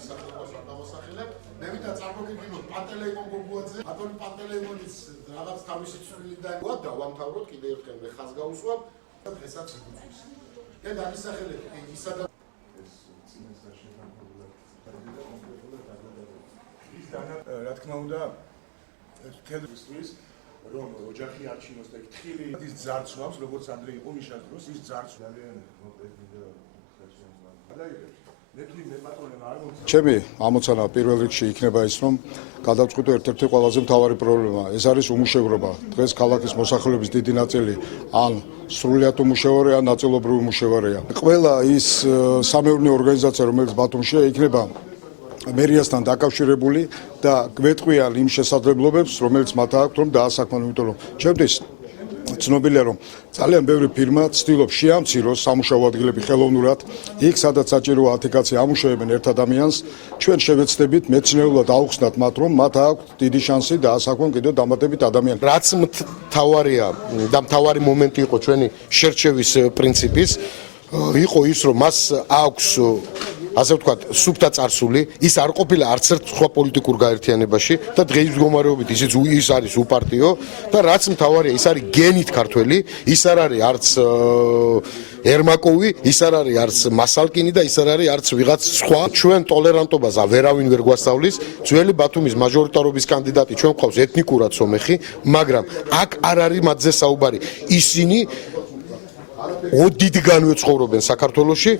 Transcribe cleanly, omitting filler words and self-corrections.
ისახებას არ დავასახელებ. მე ვიდა წარმოგიდგინოთ პანტელეიმონ გოგუაძე, ბატონი პანტელეიმონის რაღაც თავისი ცვლილიდან დავამთავროთ კიდე ერთხელ მე ხაზს გავუსვამ და დღესაც იგუძვის. და დავისახელებ ისა და რა თქმა უნდა თელევიზიის რომ ოჯახი არჩინოს და თხილი ის ძარცვავს როგორც ანდრე იყო მიშას დროს ის ძარცვა ძალიან მოკრეფიდა ჩემი ამოცანა პირველ რიგში იქნება ის, რომ გადავწყვიტო ერთ-ერთი ყველაზე მთავარი პრობლემა. ეს არის უმუშევრობა. დღეს ქალაქის მოსახლეობის დიდი ნაწილი ან სრულიად უმუშევარია, ან ნაწილობრივ უმუშევარია. ყველა ის სამეურნეო ორგანიზაცია, რომელიც ბათუმშია, იქნება მერიასთან დაკავშირებული და გვეტყვიან იმ შესაძლებლობებს, რომელიც მათ აქვთ, რომ დაასაქმონ, იმიტომ რომ ჩემთვის ცნობილია, რომ ძალიან ბევრი ფირმა ცდილობს შეამციროს სამუშაო ადგილები ხელოვნურად, იქ სადაც საჭიროა 10 კაცი ამუშავებენ ერთ ადამიანს, ჩვენ შევეცდებით მეცნიერულად აუხსნათ მათ, რომ მათ აქვთ დიდი შანსი დაასაქმონ კიდევ დამატებით ადამიანები. რაც მთავარია და მთავარი მომენტი იყო ჩვენი შერჩევის პრინციპის, იყო ის, რომ მას აქვს ასე ვთქვათ, სუფთა წარსული, ის არ ყოფილა არც ერთ სხვა პოლიტიკურ გაერთიანებაში და დღეის მდგომარეობით ის არის უპარტიო და რაც მთავარია, ის არის გენით ქართველი, ის არ არის არც ერმაკოვი, ის არ არის არც მასალკინი და ის არ არის არც ვიღაც სხვა. ჩვენ ტოლერანტობაზე ვერავინ ვერ გვასწავლის, ძველი ბათუმის მაჟორიტარობის კანდიდატი ჩვენ გვყავს ეთნიკურად სომეხი, მაგრამ აქ არ არის მათზე საუბარი. ისინი ოდითგანვე ცხოვრობენ საქართველოში.